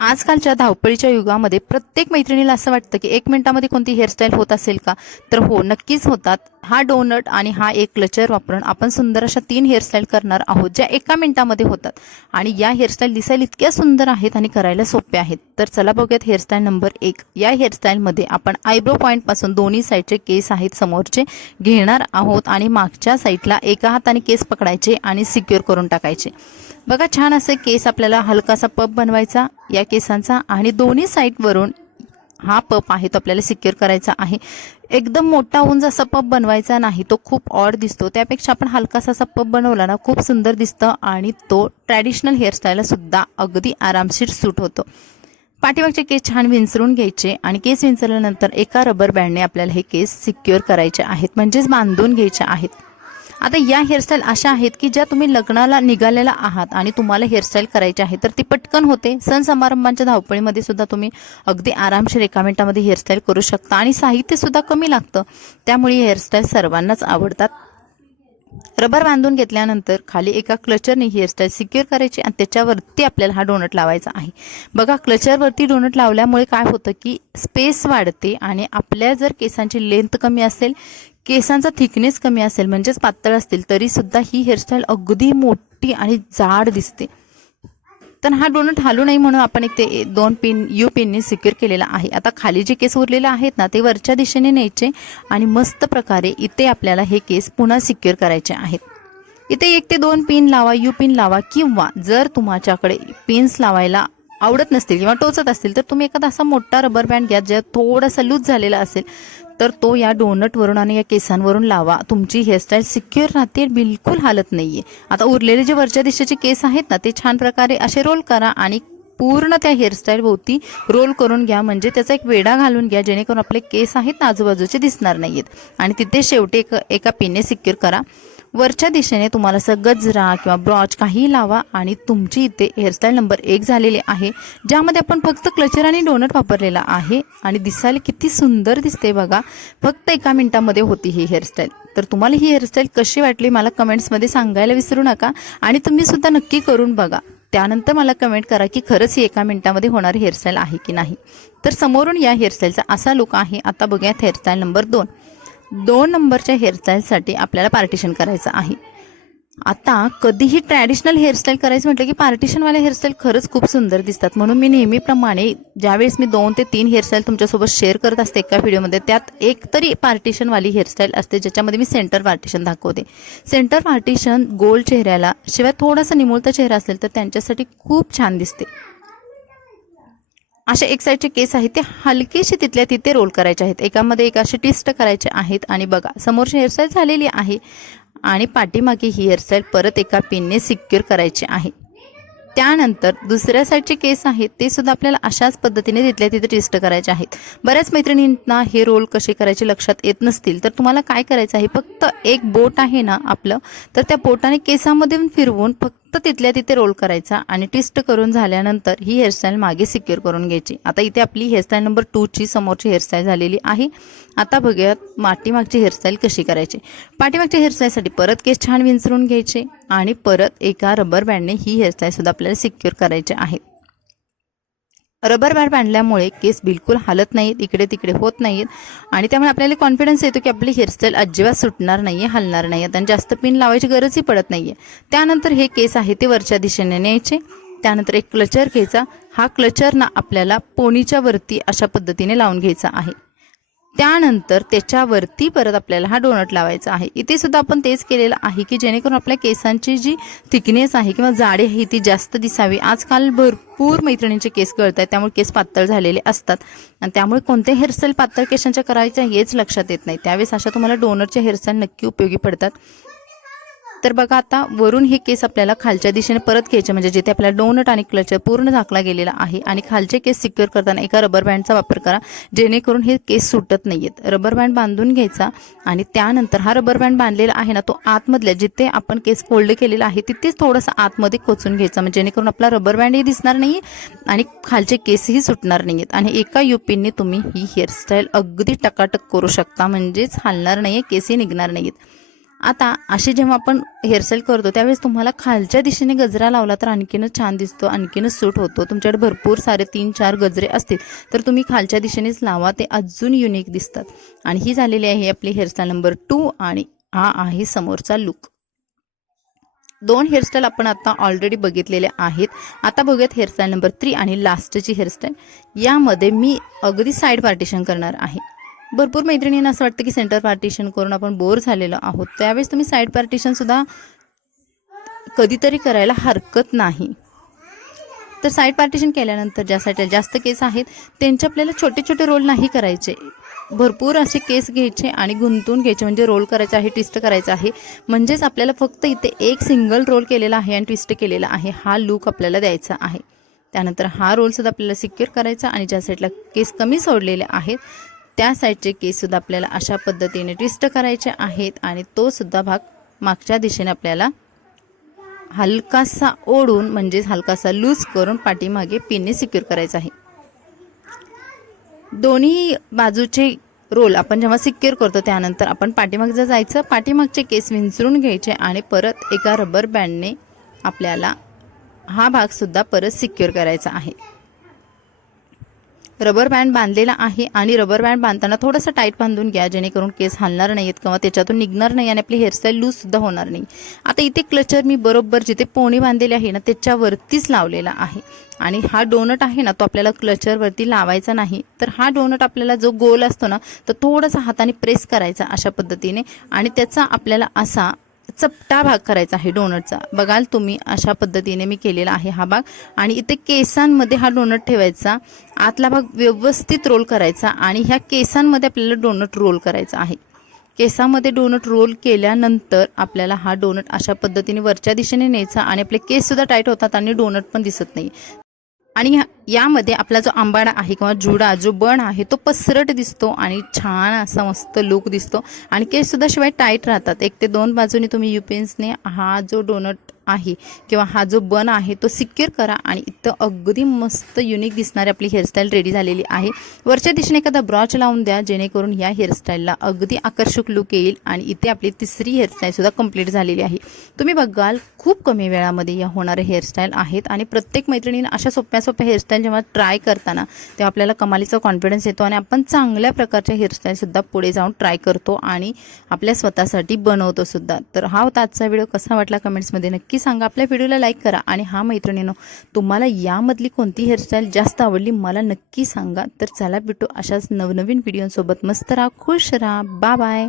आजकालच्या धावपळीच्या युगामध्ये प्रत्येक मैत्रिणीला असं वाटतं की 1 मिनिटामध्ये कोणती हेअरस्टाईल होत असेल का? तर हो, नक्कीच होतात. हा डोनट आणि हा एक क्लचर वापरून आपण सुंदर अशा 3 हेअरस्टाईल करणार आहोत, ज्या 1 मिनिटामध्ये होतात. आणि या हेअरस्टाईल दिसायला इतक्या सुंदर आहेत आणि करायला सोप्या आहेत. तर चला बघूयात हेअरस्टाईल नंबर 1. या हेअरस्टाईलमध्ये आपण आयब्रो पॉईंटपासून दोन्ही साईडचे केस आहेत समोरचे घेणार आहोत आणि मागच्या साईडला एका हाताने केस पकडायचे आणि सिक्युअर करून टाकायचे. बघा, छान असे केस आपल्याला हलकासा पफ बनवायचा या केसांचा आणि दोन्ही साईडवरून हा पफ आहे तो आपल्याला सिक्युअर करायचा आहे. एकदम मोठा होऊन जसा पफ बनवायचा नाही, तो खूप ऑड दिसतो. त्यापेक्षा आपण हलकासा असा पफ बनवला ना, खूप सुंदर दिसतं आणि तो ट्रॅडिशनल हेअरस्टाईलला सुद्धा अगदी आरामशीर सूट होतो. पाठीमागचे केस छान विंचरून घ्यायचे आणि केस विंचरल्यानंतर एका रबर बँडने आपल्याला हे केस सिक्युअर करायचे आहेत, म्हणजेच बांधून घ्यायचे आहेत. आता या हेअरस्टाईल अशा आहेत की ज्या तुम्ही लग्नाला निघालेला आहात आणि तुम्हाला हेअरस्टाईल करायची आहे, तर ती पटकन होते. सण समारंभांच्या धावपळीमध्ये सुद्धा तुम्ही अगदी आरामशीर 1 मिनिटामध्ये हेअरस्टाईल करू शकता आणि साहित्य सुद्धा कमी लागतं. त्यामुळे हेअरस्टाईल सर्वांनाच आवडतात. रबर बांधून घेतल्यानंतर खाली एका क्लचरने हेअरस्टाईल सिक्युअर करायची आणि त्याच्यावरती आपल्याला हा डोनट लावायचा आहे. बघा, क्लचरवरती डोनट लावल्यामुळे काय होतं की स्पेस वाढते आणि आपल्या जर केसांची लेंथ कमी असेल, केसांचा थिकनेस कमी असेल, म्हणजेच पातळ असतील, तरी सुद्धा ही हेअरस्टाईल अगदी मोठी आणि जाड दिसते. तर हा डोनट हालू नाही म्हणून आपण एक ते 2 पिन यू पिनने सिक्युअर केलेला आहे. आता खाली जे केस उरलेले आहेत ना, ते वरच्या दिशेने न्यायचे आणि मस्त प्रकारे इथे आपल्याला हे केस पुन्हा सिक्युअर करायचे आहेत. इथे 1 ते 2 पिन लावा, यू पिन लावा, किंवा जर तुमच्याकडे पिन्स लावायला आवडत नसतील किंवा टोचत असतील तर तुम्ही एखादा असा मोठा रबर बँड घ्या, ज्या थोडासा लूज झालेला असेल, तर तो या डोनटवरून आणि या केसांवरून लावा. तुमची हेअरस्टाईल सिक्युअर राहते, बिलकुल हालत नाहीये. आता उरलेले जे वरच्या दिशेचे केस आहेत ना, ते छान प्रकारे असे रोल करा आणि पूर्ण त्या हेअरस्टाईल भोवती रोल करून घ्या, म्हणजे त्याचा एक वेढा घालून घ्या, जेणेकरून आपले केस आहेत ना आजूबाजूचे दिसणार नाहीयेत. आणि तिथे शेवटी एका पिनने सिक्युअर करा. वरच्या दिशेने तुम्हाला असं गजरा किंवा ब्रॉच काही लावा आणि तुमची इथे हेअरस्टाईल नंबर 1 झालेली आहे, ज्यामध्ये आपण फक्त क्लचर आणि डोनट वापरलेला आहे आणि दिसायला किती सुंदर दिसते बघा. फक्त 1 मिनिटामध्ये होती ही हेअरस्टाईल. तर तुम्हाला ही हेअरस्टाईल कशी वाटली मला कमेंट्समध्ये सांगायला विसरू नका आणि तुम्ही सुद्धा नक्की करून बघा. त्यानंतर मला कमेंट करा की खरंच ही 1 मिनिटामध्ये होणारी हेअरस्टाईल आहे की नाही. तर समोरून या हेअरस्टाईलचा असा लुक आहे. आता बघूयात हेअरस्टाईल नंबर 2. 2 नंबरच्या हेअरस्टाईलसाठी आपल्याला पार्टिशन करायचं आहे. आता कधीही ट्रॅडिशनल हेअरस्टाईल करायचं म्हटलं की पार्टिशनवाले हेअरस्टाईल खरंच खूप सुंदर दिसतात. म्हणून मी नेहमीप्रमाणे ज्यावेळेस मी 2 ते 3 हेअरस्टाईल तुमच्यासोबत शेअर करत असते एका व्हिडिओमध्ये, त्यात एक तरी पार्टिशनवाली हेअरस्टाईल असते, ज्याच्यामध्ये मी सेंटर पार्टिशन दाखवते. सेंटर पार्टिशन गोल चेहऱ्याला, शिवाय थोडासा निमुळता चेहरा असेल तर त्यांच्यासाठी खूप छान दिसते. असे एक साईडचे केस आहेत ते हलकेसे तिथल्या तिथे रोल करायचे आहेत, एकामध्ये एक असे ट्विस्ट करायचे आहेत. आणि बघा, समोरची हेअरस्टाईल झालेली आहे आणि पाठीमागे ही हेअरस्टाईल परत एका पिनने सिक्युअर करायची आहे. त्यानंतर दुसऱ्या साईडचे केस आहेत ते सुद्धा आपल्याला अशाच पद्धतीने तिथल्या तिथे ट्विस्ट करायचे आहेत. बऱ्याच मैत्रिणींना हे रोल कसे करायचे लक्षात येत नसतील, तर तुम्हाला काय करायचं आहे, फक्त एक बोट आहे ना आपलं, तर त्या बोटाने केसामध्ये फिरवून फक्त तिथल्या तिथे रोल करायचा आणि ट्विस्ट करून झाल्यानंतर ही हेअरस्टाईल मागे सिक्युअर करून घ्यायची. आता इथे आपली हेअरस्टाईल नंबर 2 ची समोरची हेअरस्टाईल झालेली आहे. आता बघूयात पाठीमागची हेअरस्टाईल कशी करायची. पाठीमागच्या हेअरस्टाईलसाठी परत केस छान विंचरून घ्यायचे आणि परत एका रबर बँडने ही हेअरस्टाईल सुद्धा आपल्याला सिक्युअर करायची आहे. रबर बँड बांधल्यामुळे केस बिलकुल हालत नाहीत, इकडे तिकडे होत नाहीत आणि त्यामुळे आपल्याला कॉन्फिडन्स येतो की आपली हेअरस्टाईल अजिबात सुटणार नाहीये, हलणार नाहीये आणि जास्त पिन लावायची गरजही पडत नाहीये. त्यानंतर हे केस आहे ते वरच्या दिशेने न्यायचे. त्यानंतर एक क्लचर घ्यायचा. हा क्लचर ना आपल्याला पोनीच्या वरती अशा पद्धतीने लावून घ्यायचा आहे. त्यानंतर त्याच्यावरती परत आपल्याला हा डोनट लावायचा आहे. इथे सुद्धा आपण तेच केलेलं आहे की जेणेकरून आपल्या केसांची जी थिकनेस आहे किंवा जाडी आहे ती जास्त दिसावी. आजकाल भरपूर मैत्रिणींचे केस गळत आहेत, त्यामुळे केस पातळ झालेले असतात आणि त्यामुळे कोणते हेअरस्टाईल पातळ केसांच्या करायच्या हेच लक्षात येत नाही. त्यावेळेस अशा तुम्हाला डोनटच्या हेअरस्टाईल नक्की उपयोगी पडतात. तर बघा, आता वरून हे केस आपल्याला खालच्या दिशेने परत घ्यायचे, म्हणजे जिथे आपल्याला डोनट आणि क्लचर पूर्ण झाकला गेलेला आहे. आणि खालचे केस सिक्युअर करताना एका रबर बँडचा वापर करा, जेणेकरून हे केस सुटत नाहीयेत. रबर बँड बांधून घ्यायचा आणि त्यानंतर हा रबर बँड बांधलेला आहे ना, तो आतमधल्या जिथे आपण केस फोल्ड केलेला आहे तिथेच थोडासा आतमध्ये खोचून घ्यायचा, म्हणजे जेणेकरून आपला रबर बँडही दिसणार नाही आणि खालचे केसही सुटणार नाहीयेत. आणि एका युपिनने तुम्ही ही हेअरस्टाईल अगदी टकाटक करू शकता, म्हणजेच हलणार नाहीये, केसही निघणार नाहीयेत. आता अशी जेव्हा आपण हेअरस्टाईल करतो त्यावेळेस तुम्हाला खालच्या दिशेने गजरा लावला तर आणखीनच छान दिसतो, आणखीनच सूट होतो. तुमच्याकडे भरपूर सारे 3-4 गजरे असतील तर तुम्ही खालच्या दिशेनेच लावा, ते अजून युनिक दिसतात. आणि ही झालेली आहे आपली हेअरस्टाईल नंबर 2 आणि हा आहे समोरचा लुक. 2 हेअरस्टाईल आपण आता ऑलरेडी बघितलेल्या आहेत. आता बघूयात हेअरस्टाईल नंबर 3 आणि लास्टची हेअरस्टाईल. यामध्ये मी अगदी साईड पार्टिशन करणार आहे. भरपूर मैत्रिणींना असं वाटतं की सेंटर पार्टिशन करून आपण बोर झालेलो आहोत, त्यावेळेस तुम्ही साईड पार्टिशन सुद्धा कधीतरी करायला हरकत नाही. तर साईड पार्टिशन केल्यानंतर ज्या साईडला जास्त केस आहेत त्यांचे आपल्याला छोटे छोटे रोल नाही करायचे, भरपूर असे केस घ्यायचे आणि गुंतून घ्यायचे, म्हणजे रोल करायचे आहे, ट्विस्ट करायचं आहे. म्हणजेच आपल्याला फक्त इथे एक सिंगल रोल केलेला आहे आणि ट्विस्ट केलेला आहे, हा लूक आपल्याला द्यायचा आहे. त्यानंतर हा रोलसुद्धा आपल्याला सिक्युअर करायचा आणि ज्या साईडला केस कमी सोडलेले आहेत त्या साईडचे केससुद्धा आपल्याला अशा पद्धतीने ट्विस्ट करायचे आहेत आणि तो सुद्धा भाग मागच्या दिशेने आपल्याला हलकासा ओढून म्हणजेच हलकासा लूज करून पाठीमागे पिनने सिक्युअर करायचा आहे. दोन्ही बाजूचे रोल आपण जेव्हा सिक्युअर करतो त्यानंतर आपण पाठीमागचं जायचं, पाठीमागचे केस विंचरून घ्यायचे आणि परत एका रबर बँडने आपल्याला हा भाग सुद्धा परत सिक्युअर करायचा आहे. रबर बँड बांधलेला आहे आणि रबर बँड बांधताना थोडंसं टाईट बांधून घ्या, जेणेकरून केस हलणार नाहीत किंवा त्याच्यातून निघणार नाही आणि आपली हेअरस्टाईल लूजसुद्धा होणार नाही. आता इथे क्लचर मी बरोबर जिथे पोणी बांधलेली आहे ना त्याच्यावरतीच लावलेला आहे आणि हा डोनट आहे ना तो आपल्याला क्लचरवरती लावायचा नाही. तर हा डोनट आपल्याला जो गोल असतो ना तो थोडासा हाताने प्रेस करायचा अशा पद्धतीने आणि त्याचा आपल्याला असा चपटा भाग करायचा आहे डोनटचा. बघाल तुम्ही अशा पद्धतीने मी केलेला आहे हा भाग आणि इथे केसांमध्ये हा डोनट ठेवायचा, आतला भाग व्यवस्थित रोल करायचा आणि ह्या केसांमध्ये आपल्याला डोनट रोल करायचा आहे. केसामध्ये डोनट रोल केल्यानंतर आपल्याला हा डोनट अशा पद्धतीने वरच्या दिशेने न्यायचा आणि आपले केससुद्धा टाईट होतात आणि डोनट पण दिसत नाही. आणि यामध्ये आपला जो आंबाडा आहे किंवा जुडा जो बन आहे तो पसरट दिसतो आणि छान असा मस्त लुक दिसतो आणि केससुद्धा शिवाय टाईट राहतात. 1 ते 2 बाजूने तुम्ही युपेन्सने हा जो डोनट आहे किंवा हा जो बन आहे तो सिक्युअर करा आणि इथं अगदी मस्त युनिक दिसणारी आपली हेअरस्टाईल रेडी झालेली आहे. वरच्या दिशेने एखादा ब्रॉच लावून द्या, जेणेकरून या हेअरस्टाईलला अगदी आकर्षक लुक येईल. आणि इथे आपली तिसरी हेअरस्टाईलसुद्धा कंप्लीट झालेली आहे. तुम्ही बघाल खूप कमी वेळामध्ये या होणाऱ्या हेअरस्टाईल आहेत आणि प्रत्येक मैत्रिणीनं अशा सोप्या सोप्या हेअरस्टाईल जेव्हा ट्राय करताना तेव्हा आपल्याला कमालीचा कॉन्फिडन्स येतो आणि आपण चांगल्या प्रकारच्या हेअरस्टाईलसुद्धा पुढे जाऊन ट्राय करतो आणि आपल्या स्वतःसाठी बनवतो सुद्धा. तर हा होता आजचा व्हिडिओ. कसा वाटला कमेंट्समध्ये नक्की सांगा. आपल्या व्हिडिओला लाईक करा आणि हा मैत्रिणींनो तुम्हाला यामधली कोणती हेअरस्टाईल जास्त आवडली मला नक्की सांगा. तर चला भेटू अशाच नवनवीन व्हिडिओसोबत. मस्त राहा, खुश राहा, बाय बाय.